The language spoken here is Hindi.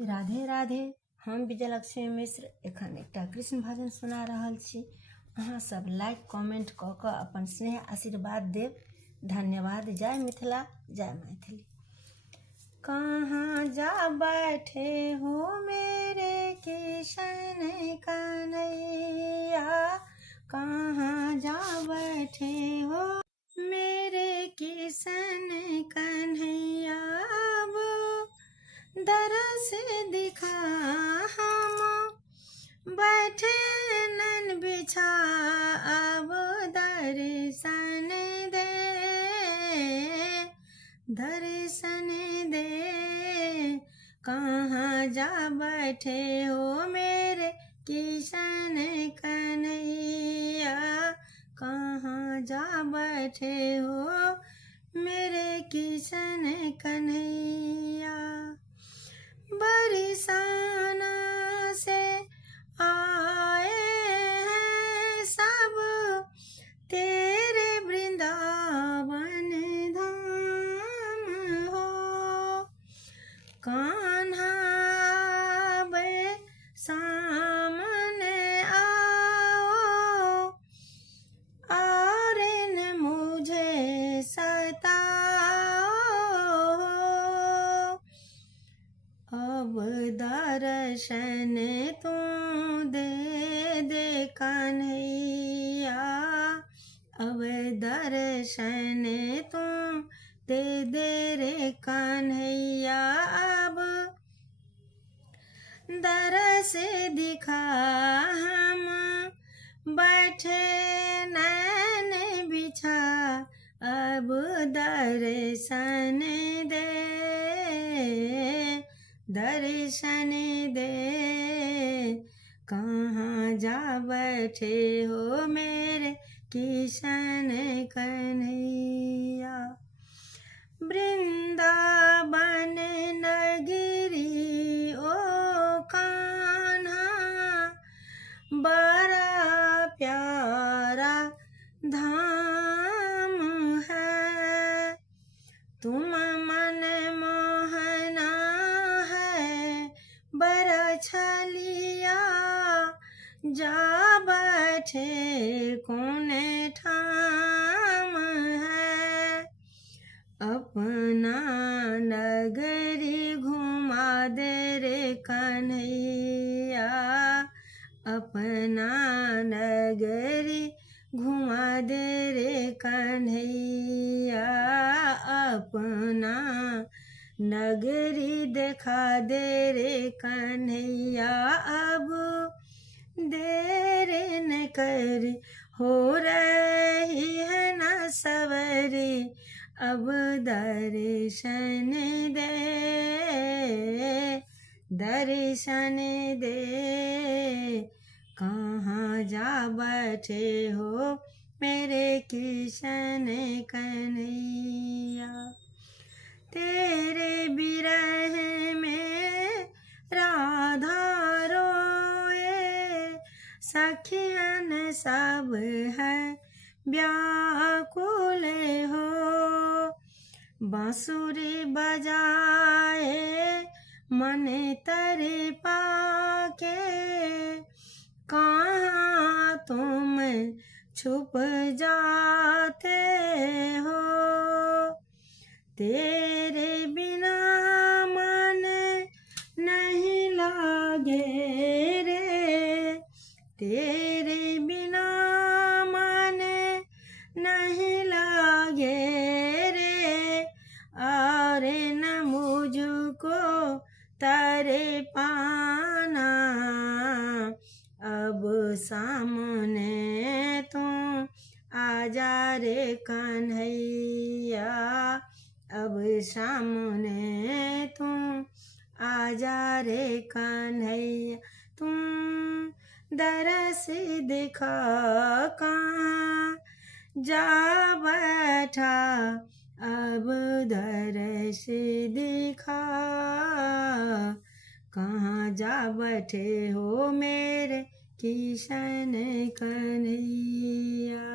राधे राधे। हम विजयलक्ष्मी मिश्र एखन एकटा कृष्ण भजन सुना रहल छी। अहाँ सब लाइक कमेंट कऽ कऽ अपन स्नेह आशीर्वाद देव। धन्यवाद। जय मिथिला, जय मैथिली। कहाँ जा बैठे हो मेरे किशन कन्हैया, कहाँ जा बैठे हो मेरे किशन कन्हैया, दरस दिखा हम बैठे नन बिछा, अब दर्शन दे, दर्शन दे। कहाँ जा बैठे हो मेरे किशन कन्हैया, कहाँ जा बैठे हो मेरे किशन कन्हैया। बरसाना से आए हैं सब तेरे वृंदावन धाम हो, कान्हा बे सामने आओ और न मुझे सताओ, अब दर्शन तू दे दे कन्हैया, अब दर्शन तू दे दे रे कन्हैया, अब दरस दिखा हम बैठे नैन बिछा, अब दर्शन दे, दर्शन दे। कहाँ जा बैठे हो मेरे किशन कन्हैया। वृंदावन नगरी ओ कान्हा, बड़ा प्यारा धाम है, तुम मन मोहना है बड़ा छलिया, जा बैठे कोने ठाम है, अपना नगरी घुमा दे रे कन्हैया, अपना नगरी घुमा दे रे कन्हैया, अपना नगरी दिखा दे रे कन्हैया, अब देर न कर हो रही है न सवरी, अब दर्शन दे, दर्शन दे। कहाँ जा बैठे हो मेरे किशन कन्हैया, तेरे विरह में राधा रोए, सखियन सब है व्याकुल हो, बांसुरी बजाए मन तरे पाके, कहाँ तुम छुप जाते हो, तेरे बिना मन नहीं लागे रे, तेरे बिना मन नहीं लागे रे, और न मुझको तारे पाना, अब सामने तू आजा रे कन्हैया, अब सामने तू आजा रे कन्हैया, तू दरस दिखा कहाँ जा बैठा, अब दरस दिखा, कहाँ जा बैठे हो मेरे किशन कन्हैया।